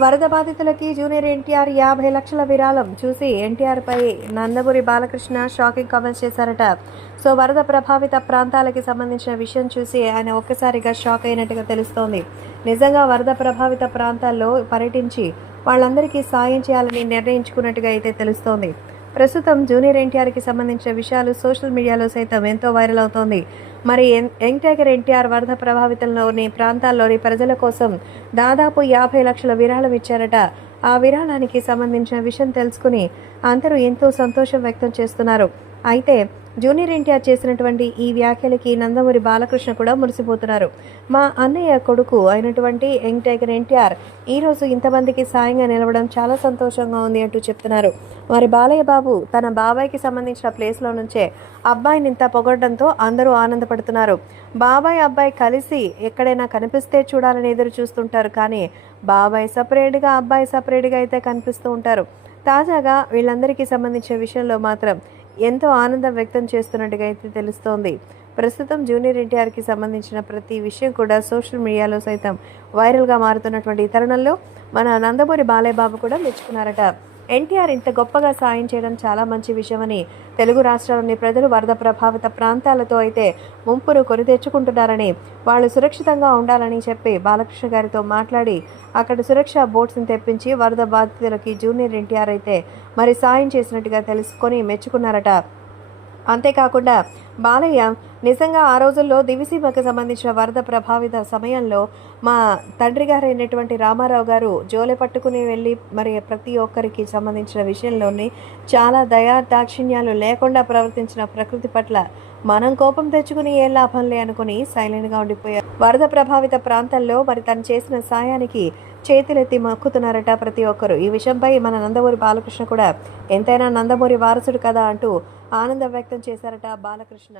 వరద బాధితులకి జూనియర్ ఎన్టీఆర్ యాభై లక్షల విరాళం చూసి ఎన్టీఆర్పై నందమూరి బాలకృష్ణ షాకింగ్ కామెంట్స్ చేశారట. సో వరద ప్రభావిత ప్రాంతాలకి సంబంధించిన విషయం చూసి ఆయన ఒక్కసారిగా షాక్ అయినట్టుగా తెలుస్తోంది. నిజంగా వరద ప్రభావిత ప్రాంతాల్లో పర్యటించి వాళ్ళందరికీ సాయం చేయాలని నిర్ణయించుకున్నట్టుగా అయితే తెలుస్తోంది. ప్రస్తుతం జూనియర్ ఎన్టీఆర్కి సంబంధించిన విషయాలు సోషల్ మీడియాలో సైతం ఎంతో వైరల్ అవుతోంది. మరి యంగ్ టైగర్ ఎన్టీఆర్ వరద ప్రభావితంలోని ప్రాంతాల్లోని ప్రజల కోసం దాదాపు యాభై లక్షల విరాళం ఇచ్చారట. ఆ విరాళానికి సంబంధించిన విషయం తెలుసుకుని అందరూ ఎంతో సంతోషం వ్యక్తం చేస్తున్నారు. అయితే జూనియర్ ఎన్టీఆర్ చేసినటువంటి ఈ వ్యాఖ్యలకి నందమూరి బాలకృష్ణ కూడా మురిసిపోతున్నారు. మా అన్నయ్య కొడుకు అయినటువంటి యంగ్ టైగర్ ఎన్టీఆర్ ఈరోజు ఇంతమందికి సాయంగా నిలవడం చాలా సంతోషంగా ఉంది అంటూ చెప్తున్నారు. మరి బాలయ్య బాబు తన బాబాయ్కి సంబంధించిన ప్లేస్లో నుంచే అబ్బాయిని ఇంత పొగడడంతో అందరూ ఆనందపడుతున్నారు. బాబాయ్ అబ్బాయి కలిసి ఎక్కడైనా కనిపిస్తే చూడాలని ఎదురు చూస్తుంటారు కానీ బాబాయ్ సపరేట్గా అబ్బాయి సపరేట్గా అయితే కనిపిస్తూ ఉంటారు. తాజాగా వీళ్ళందరికీ సంబంధించిన విషయంలో మాత్రం ఎంతో ఆనందం వ్యక్తం చేస్తున్నట్టుగా అయితే తెలుస్తోంది. ప్రస్తుతం జూనియర్ ఎన్టీఆర్కి సంబంధించిన ప్రతి విషయం కూడా సోషల్ మీడియాలో సైతం వైరల్గా మారుతున్నటువంటి తరుణంలో మన నందమూరి బాలయ్య బాబు కూడా మెచ్చుకున్నారట. ఎన్టీఆర్ ఇంత గొప్పగా సాయం చేయడం చాలా మంచి విషయమని తెలుగు రాష్ట్రాల్లోని ప్రజలు వరద ప్రభావిత ప్రాంతాలతో అయితే ముంపును కొని తెచ్చుకుంటున్నారని వాళ్ళు సురక్షితంగా ఉండాలని చెప్పి బాలకృష్ణ గారితో మాట్లాడి అక్కడ సురక్ష బోట్స్ని తెప్పించి వరద బాధితులకి జూనియర్ ఎన్టీఆర్ అయితే మరి సాయం చేసినట్టుగా తెలుసుకొని మెచ్చుకున్నారట. అంతేకాకుండా బాలయ్య నిజంగా ఆ రోజుల్లో దివిసీమకు సంబంధించిన వరద ప్రభావిత సమయంలో మా తండ్రి గారు అయినటువంటి రామారావు గారు జోలె పట్టుకుని వెళ్ళి మరి ప్రతి ఒక్కరికి సంబంధించిన విషయంలోని చాలా దయా దాక్షిణ్యాలు లేకుండా ప్రవర్తించిన ప్రకృతి పట్ల మనం కోపం తెచ్చుకుని ఏ లాభంలే అనుకుని సైలెంట్గా ఉండిపోయారు. వరద ప్రభావిత ప్రాంతాల్లో మరి తను చేసిన సాయానికి చేతులెత్తి మొక్కుతున్నారట ప్రతి ఒక్కరు. ఈ విషయంపై మన నందమూరి బాలకృష్ణ కూడా ఎంతైనా నందమూరి వారసుడు కదా అంటూ ఆనందం వ్యక్తం చేశారట బాలకృష్ణ.